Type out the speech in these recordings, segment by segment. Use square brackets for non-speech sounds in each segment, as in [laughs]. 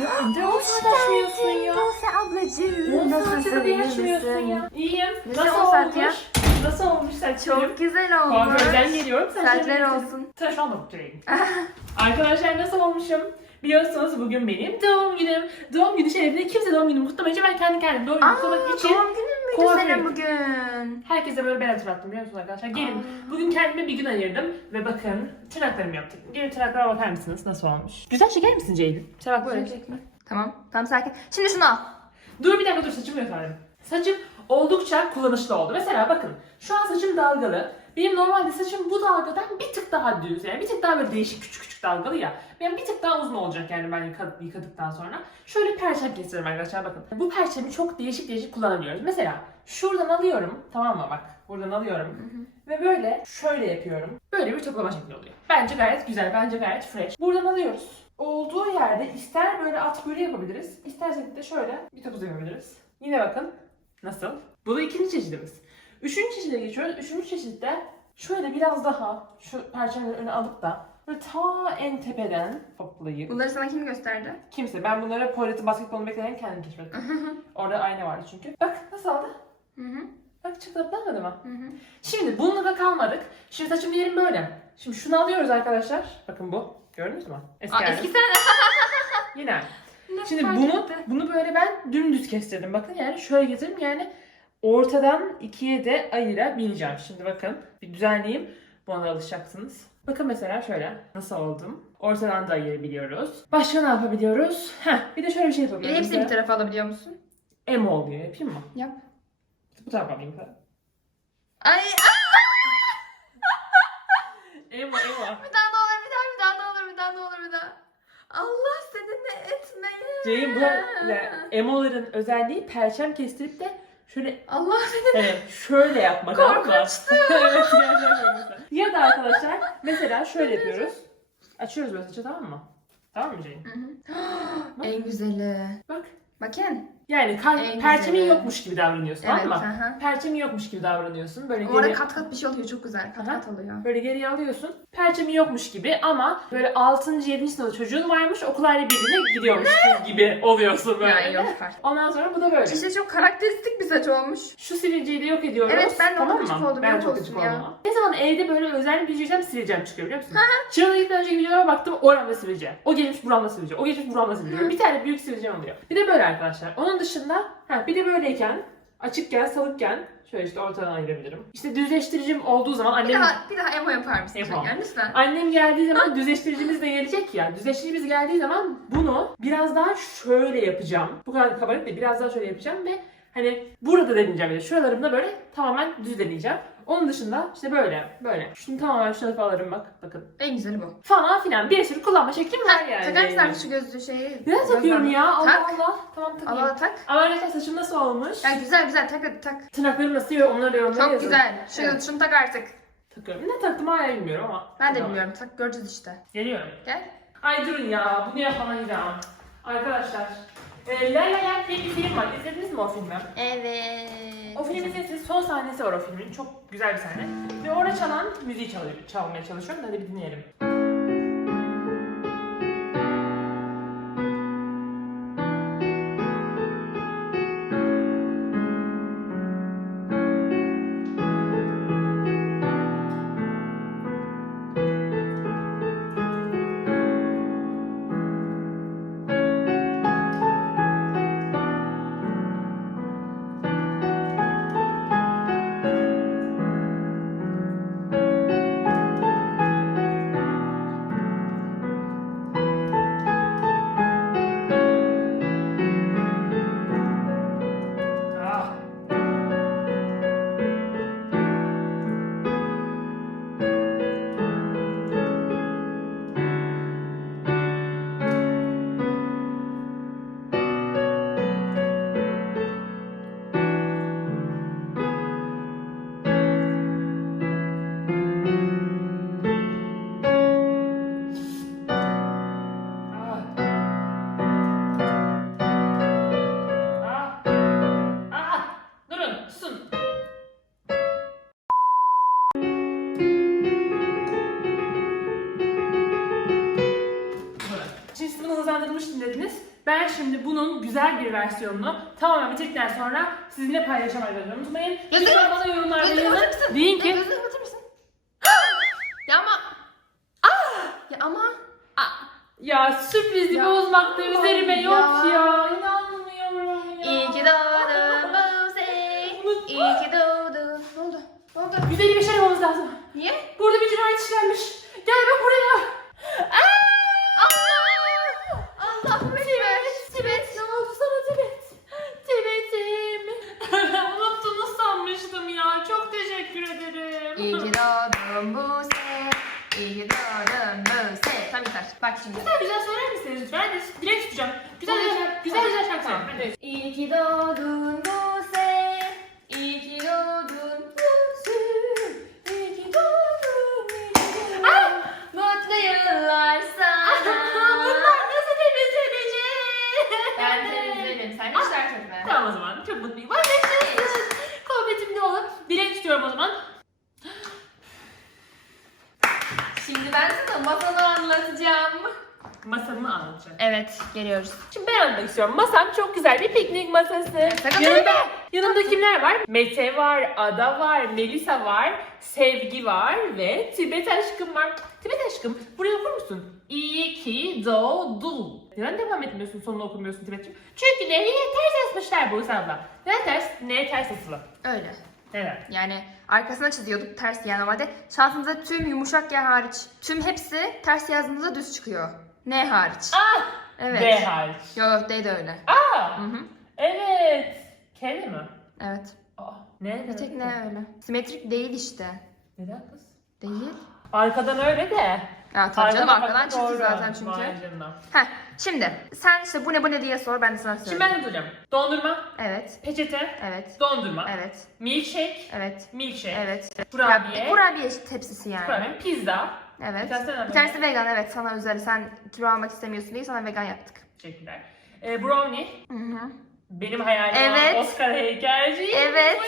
Olsa açmıyorsun ya? Buse ablacığım. Nasıl Nasılsın? iyi açmıyorsun ya? İyiyim. Nasıl Nasıl o saat ya? olmuş? Nasıl olmuş saçlarım? Çok güzel olmuş. Kuaförden geliyorum. Saçlarım- olsun. Tıraş olmadık direkt. Arkadaşlar nasıl olmuşum? Biliyorsunuz bugün benim doğum günüm. Doğum günü şerefine kimse doğum günümü kutlamayınca ben kendi kendime doğum günü Aa, kutlamak için doğum günün gittim. bugün? Herkese böyle ben hatırlattım biliyor musunuz arkadaşlar? Gelin bugün kendime bir gün ayırdım ve bakın tırnaklarımı yaptım. Gelin tırnaklarıma bakar mısınız nasıl olmuş? Güzel çeker misin Ceylin? Bak böyle. Mi? Tamam. Tamam sakin. Şimdi şunu al. Dur bir dakika dur saçımı gösterdim. Saçım oldukça kullanışlı oldu. Mesela bakın şu an saçım dalgalı. Benim normalde saçım bu dalgadan bir tık daha düz yani bir tık daha böyle değişik küçük küçük dalgalı ya. Yani bir tık daha uzun olacak yani ben yıkadık, yıkadıktan sonra. Şöyle perçem kesiyorum arkadaşlar bakın. Bu perçemi çok değişik değişik kullanabiliyoruz. Mesela şuradan alıyorum tamam mı bak buradan alıyorum. Ve böyle şöyle yapıyorum. Böyle bir toplama şekli oluyor. Bence gayet güzel, bence gayet fresh. Buradan alıyoruz. Olduğu yerde ister böyle at böyle yapabiliriz. istersek de şöyle bir topuz yapabiliriz. Yine bakın nasıl. Bu da ikinci çeşidimiz. Üçüncü çeşide geçiyoruz. Üçüncü çeşitte şöyle biraz daha şu perçemleri öne alıp da böyle ta en tepeden toplayıp Bunları sana kim gösterdi? kimse ben bunları Poyraz'ın basketbolunu beklerken kendim keşfettim. Orada ayna vardı çünkü. Bak nasıl oldu? Hı hı. Bak çıtlatlanmadı mı? Hı hı. Şimdi bununla da kalmadık. Şimdi saçım yerim böyle. Şimdi şunu alıyoruz arkadaşlar. Bakın bu. Gördünüz mü? Eski Aa, eski sen. Yine. [laughs] Ne Şimdi fark bunu etti? bunu böyle ben dümdüz kestirdim. Bakın yani şöyle getirdim yani ortadan ikiye de ayırabileceğim. Şimdi bakın bir düzenleyeyim. Buna da alışacaksınız. Bakın mesela şöyle nasıl oldum. Ortadan da ayırabiliyoruz. Başka ne yapabiliyoruz? Heh, bir de şöyle bir şey yapabiliyoruz. hepsini bir tarafa alabiliyor musun? Emo oluyor. Yapayım mı? Yap. Bu tarafa alayım. Ay [laughs] Emo emo. bir daha ne olur bir daha bir daha ne olur bir daha ne olur bir daha. Allah seninle etmeyin. Ceylin bu emoların özelliği perçem kestirip de şöyle Allah [laughs] evet, şöyle yapmak? Korkunçtu. [laughs] evet gerçekten. Ya da arkadaşlar mesela şöyle yapıyoruz. Açıyoruz böyle saçı tamam mı? Tamam mı Ceylin? [gasps] en güzeli. Bak. Bakın. Yani En perçemin güzeli. yokmuş gibi davranıyorsun Evet. mı? aha. Perçemin yokmuş gibi davranıyorsun. Böyle Orada geri, kat kat bir şey oluyor çok güzel. Kat Aha. kat oluyor. böyle geriye alıyorsun. Perçemi yokmuş gibi ama böyle 6. 7. sınıfta çocuğun varmış okul aile birliğine gidiyormuş gibi oluyorsun böyle. Yani yok fark. Ondan sonra bu da böyle. İşte çok karakteristik bir saç olmuş. Şu sivilceyi de yok ediyoruz. Evet, ben de tamam gıcık oldum, Ben çok gıcık oldum. ama. Ne zaman evde böyle özel bir yüzeceğim sivilcem çıkıyor biliyor musun? Çığlığa gitmeden önceki videolara baktım oramda sivilce. O gelmiş buramda sivilce. O gelmiş buramda. Böyle bir tane büyük sivilcem oluyor. Bir de böyle arkadaşlar. Onun dışında ha, bir de böyleyken açıkken salıkken şöyle işte ortadan ayırabilirim. İşte düzleştiricim olduğu zaman Bir annem daha, bir daha emo yapar mısın? Yapamam. Yani lütfen. Annem geldiği zaman düzleştiricimiz de gelecek ya. Düzleştiricimiz geldiği zaman bunu biraz daha şöyle yapacağım. Bu kadar kabarık değil. Biraz daha şöyle yapacağım ve hani burada deneyeceğim. Yani şuralarımda böyle tamamen düz deneyeceğim. Onun dışında işte böyle, böyle. Şunu tamamen şu tarafa alırım bak, bakın. En güzeli bu. Falan filan bir sürü kullanma şeklim var yani. takar mısın artık şu gözlüğü şeyi? Neden takıyorum ya? Allah Tak. Allah. Tamam takayım. Allah tak. Ama arkadaşlar saçım nasıl olmuş? Ya güzel güzel tak hadi tak. Tırnaklarım nasıl yiyor? Onları yorumlara Çok yazın. güzel. Şunu, Evet. şunu tak artık. Takıyorum. Ne taktım hala bilmiyorum ama. Ben de Tamam. bilmiyorum. Tak göreceğiz işte. Geliyorum. Gel. Ay durun ya, bunu yapamayacağım. Arkadaşlar, e, La La Land diye bir film var. İzlediniz mi o filmi? Evet. O filmin sesi, son sahnesi var o filmin. Çok güzel bir sahne. Ve orada çalan müziği çalıyor, çalmaya çalışıyorum. Hadi bir dinleyelim. Bunun güzel bir versiyonunu tamamen bitirdikten sonra sizinle paylaşacağım arkadaşlar. Unutmayın. Gözünü Lütfen bana yorumlarda yazın. mısın? Deyin ki gözünü kapatır mısın? [gasps] ya ama... Ah! Ya ama... ya sürprizi Ya, bozmak da üzerime yok ya. ya. İnanmıyorum ya. İyi ki doğdun Buse. İyi ki doğdun. Ne oldu? Ne oldu? Güzel bir şey yapmamız lazım. Niye? Burada bir cinayet işlenmiş. Gel bak buraya. Allah! Allah'ım ekber. Tibet. Ne oldu sana Tibet? Tibet'im. Unuttuğunu sanmıştım ya. Çok teşekkür ederim. İyi ki doğdun Buse. İyi ki doğdun Buse. Tamam yeter. Bak şimdi. Güzel güzel söyler misiniz lütfen? Ben de direkt tutacağım. Güzel güzel, güzel güzel şarkı söyleyin. Evet. İyi ki doğdun Buse. İyi ki doğdun Buse. İyi ki doğdun. iyi ki doğdun. Ah! Mutlu yıllar sana. Bunlar nasıl temizlenecek? Ben temizlerim. Sen hiç dert etme. Tamam o zaman. Çok mutluyum. Anlaşılsın. Kuvvetim de olur. Direkt tutuyorum o zaman. Şimdi ben sana masanı anlatacağım. Masamı anlatacağım. Evet, geliyoruz. Şimdi ben anlatmak istiyorum. Masam çok güzel bir piknik masası. sakın yanımda, söyleme. yanımda kimler var? Mete var, Ada var, Melisa var, Sevgi var ve Tibet aşkım var. Tibet aşkım buraya okur musun? İyi ki doğdun. Neden devam etmiyorsun sonunu okumuyorsun Tibet'ciğim? Çünkü neye ters yazmışlar bu abla. Neden ters? Neye ters asılı? Öyle. Neden? Yani arkasına çiziyorduk ters yani normalde. Şansımıza tüm yumuşak yer hariç. Tüm hepsi ters yazdığımızda düz çıkıyor. Ne hariç? Ah! Evet. D hariç. Yok D de öyle. Aa! Hı hı. Evet. Kendi mi? Evet. Aa, ne? Bir tek ne öyle. Simetrik değil işte. Neden kız? Değil. Arkadan öyle de. Ya tabii canım Arkadan çıktı zaten çünkü. Canına. Heh, şimdi sen işte bu ne bu ne diye sor ben de sana Şimdi söyleyeyim. ben tutacağım. Dondurma, Evet. peçete, Evet. dondurma, Evet. milkshake, Evet. milkshake, Evet. kurabiye, Ya, kurabiye tepsisi yani. kurabiye, pizza. Evet. Bir tanesi ne Bir tanesi vegan evet sana özel. Sen kilo almak istemiyorsun diye sana vegan yaptık. Teşekkürler. Ee, brownie, Hı hı. benim hayalim Evet. olan Oscar heykelciyi. Evet.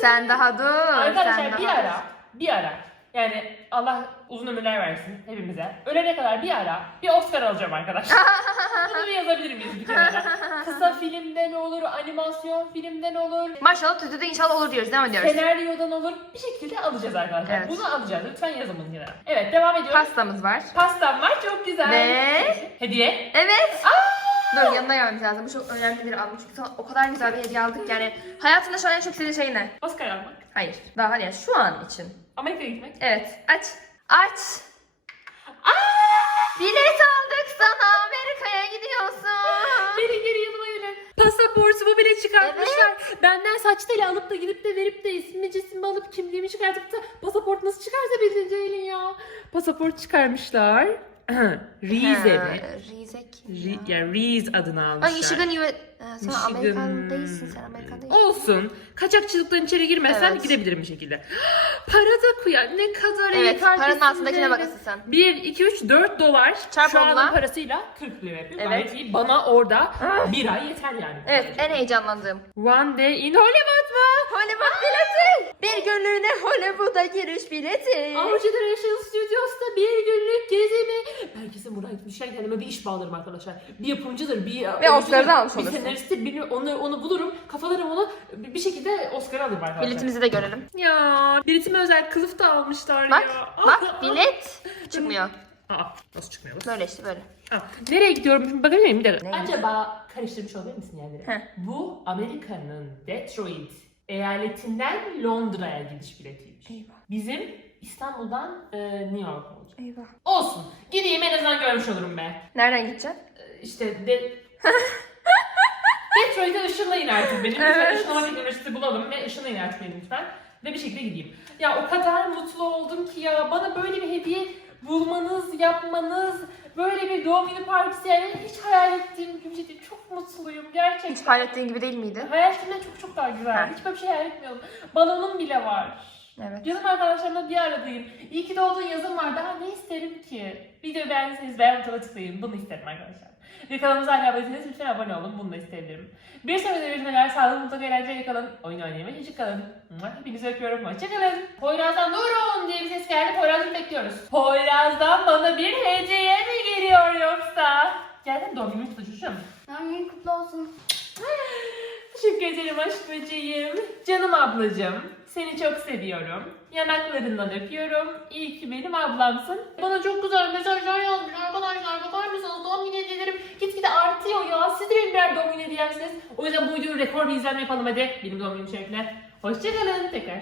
Sen daha dur. Arkadaşlar sen bir daha ara, bir ara. Yani Allah uzun ömürler versin hepimize. Ölene kadar bir ara bir Oscar alacağım arkadaşlar. [laughs] Bunu bir yazabilir miyiz bir kenara? Kısa filmden olur, animasyon filmden olur, Maşallah tütü de inşallah olur diyoruz. Devam ediyoruz. senaryodan olur. Bir şekilde alacağız arkadaşlar. Evet. Bunu alacağız. Lütfen yazın bunu kenara. Evet devam ediyoruz. Pastamız var. Pastam var çok güzel. Ve- Hediye. Evet. Dur yanına gelmemiz lazım. Bu çok önemli bir an. Çünkü sana o kadar güzel bir hediye aldık. Yani hayatında şu an en çok istediğin şey ne? Oscar almak. Hayır. Daha hani şu an için. Amerika'ya gitmek. Evet. Aç. Aç. Bilet aldık sana. Amerika'ya gidiyorsun. Geri geri yanıma yürü. Pasaportumu bile çıkartmışlar. Benden saç teli alıp da gidip de verip de ismi cismi alıp kimliğimi çıkartıp da pasaport nasıl çıkarsa belli değil ya. Pasaport çıkarmışlar. [clears throat] Rize mi? Rize kim Ri- ya? yani Rize adını almışlar. Ay Michigan US... Ha, sen Michigan- Amerikan değilsin. Sen Amerikan değilsin. Olsun. Kaçakçılıktan içeri girmezsen Evet. gidebilirim bir şekilde. [gasps] Para da koyar. Ne kadar iyi Evet. Paranın kardeşim altındakine benim. bakasın sen. 1, 2, 3, 4 dolar. Çarp Şu anın onunla. parasıyla 40 lira yapıyor. Evet. Gayet iyi. Bana orada bir ay yeter yani. Evet. En heyecanlandığım. One day in Hollywood mu? Hollywood bileti. Bir günlüğüne Hollywood'a giriş bileti. Generation Studios'ta bir günlük gezi mi? Buradan gitmişken kendime bir iş bağlarım arkadaşlar. Bir yapımcıdır, bir Ve Oscar'ı da almış bir olursun. senaristi, bir, onu, onu bulurum, kafalarım onu bir şekilde Oscar alırım arkadaşlar. Biletimizi de görelim. Ya biletime özel kılıf da almışlar Bak. ya. Bak [laughs] bilet çıkmıyor. Aa, nasıl çıkmıyor? Böyle işte böyle. Aa, nereye gidiyorum? Şimdi bakabilir miyim? Bir dakika. Acaba karıştırmış olabilir misin yerleri? Heh. Bu Amerika'nın Detroit eyaletinden Londra'ya gidiş biletiymiş. Eyvah. Bizim İstanbul'dan e, New York olacak. Eyvah. Olsun. Gideyim en azından görmüş olurum be. Nereden gideceksin? E, İşte de... [laughs] Detroit'e ışınlayın artık beni. Lütfen Evet. ışınlama teknolojisi bulalım ve ışınlayın artık beni lütfen. Ve bir şekilde gideyim. Ya o kadar mutlu oldum ki ya. Bana böyle bir hediye bulmanız, yapmanız, böyle bir doğum günü partisi yani hiç hayal ettiğim gibi bir şey değil. Çok mutluyum gerçekten. Hiç hayal ettiğin gibi değil miydi? Hayal ettiğimden çok çok daha güzel. Ha. Hiç böyle bir şey hayal etmiyordum. Balonum bile var. Evet. Canım arkadaşlarımla bir aradayım. İyi ki doğduğun yazım var. Daha ne isterim ki? Videoyu beğendiyseniz beğen butonuna tıklayın. Bunu isterim arkadaşlar. Ve kanalımıza hala abone değilseniz lütfen abone olun. Bunu da isteyebilirim. Bir sonraki görüşmeler sağlıklı, mutlu, eğlenceli kalın. Oyun oynayın ve kalın. Hepinizi öpüyorum. Hoşçakalın. Poyraz'dan durun diye bir ses geldi. Poyraz'ı bekliyoruz. Poyraz'dan bana bir hediye mi geliyor yoksa? Geldin mi doğum günü kutlu çocuğum? Doğum günün kutlu olsun. [laughs] Teşekkür ederim aşk böceğim. Canım ablacığım. Seni çok seviyorum. Yanaklarından öpüyorum. İyi ki benim ablamsın. Bana çok güzel mesajlar yazmış arkadaşlar. Bakar mısınız? Doğum günü hediyelerim gitgide artıyor ya. Siz de benim birer doğum günü hediyemsiniz. O yüzden bu videonun rekor bir izlenme yapalım hadi. Benim doğum günüm şerefine. Hoşçakalın tekrar.